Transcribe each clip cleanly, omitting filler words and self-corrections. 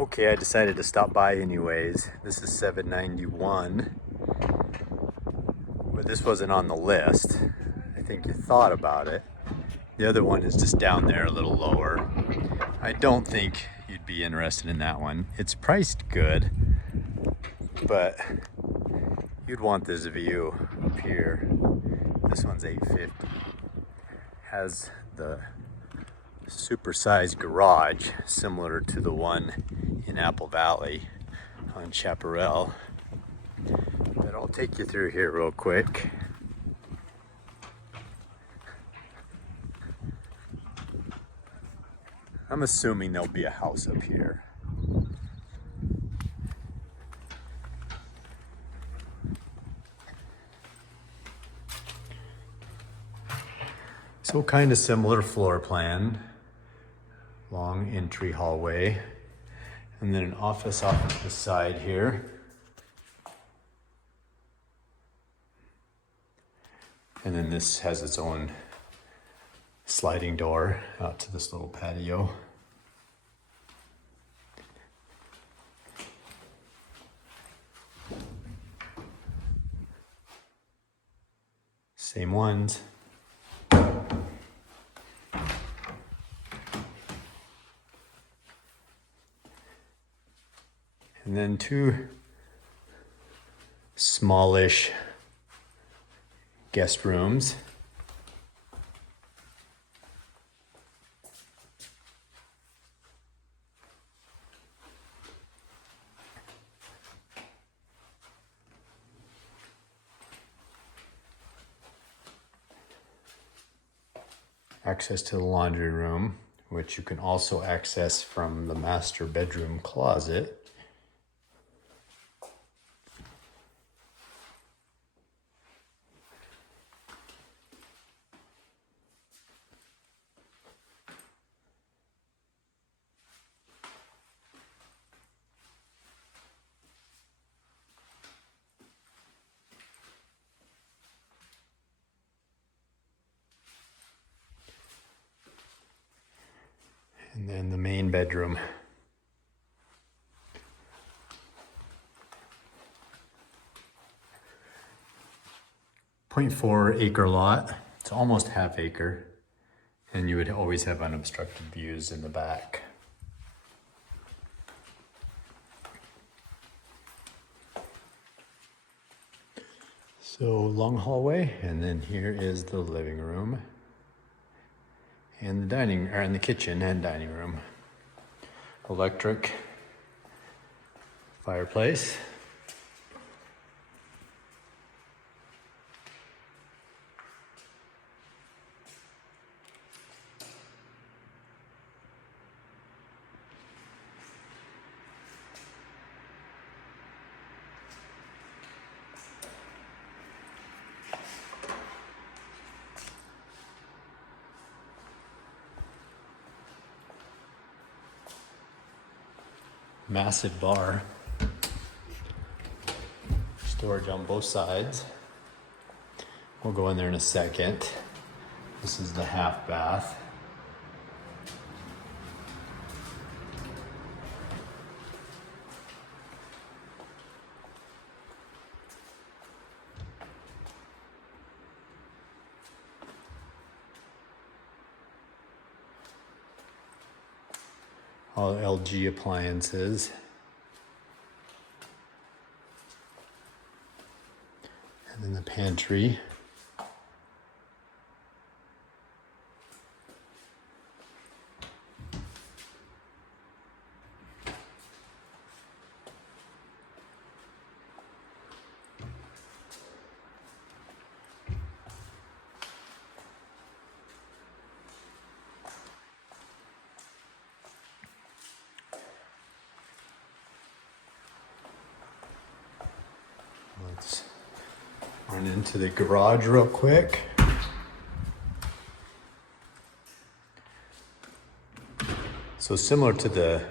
Okay, I decided to stop by anyways. This is 791, but this wasn't on the list. I think you thought about it. The other one is just down there a little lower. I don't think you'd be interested in that one. It's priced good, but you'd want this view up here. This one's $850. Has the supersized garage similar to the one in Apple Valley on Chaparral. But I'll take you through here real quick. I'm assuming there'll be a house up here. So kind of similar floor plan. Long entry hallway. And then an office off to the side here. And then this has its own sliding door out to this little patio. Same ones. And then two smallish guest rooms. Access to the laundry room, which you can also access from the master bedroom closet. And then the main bedroom. .4 acre lot. It's almost half acre. And you would always have unobstructed views in the back. So long hallway, and then here is the living room. And the and the kitchen and dining room. Electric fireplace. Massive bar. Storage on both sides. We'll go in there in a second. This is the half bath. All LG appliances. And then the pantry. Let's run into the garage real quick. So similar to the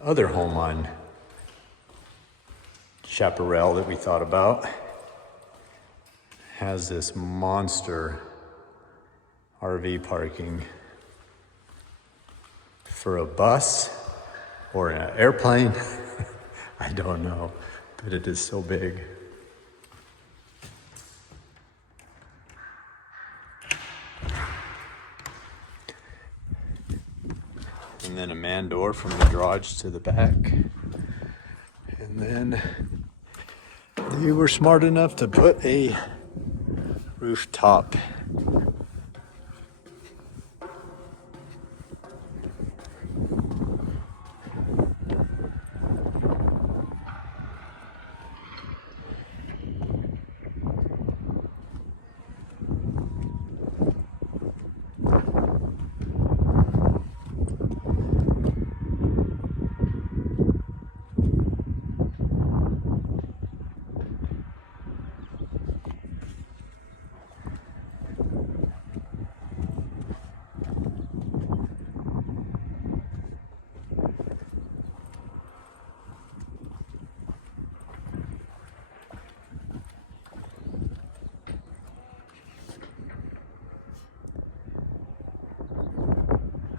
other home on Chaparral that we thought about, has this monster RV parking for a bus or an airplane. I don't know, but it is so big. And then a man door from the garage to the back. And then they were smart enough to put a rooftop.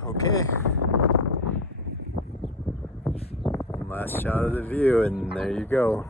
Okay. Last shot of the view, and there you go.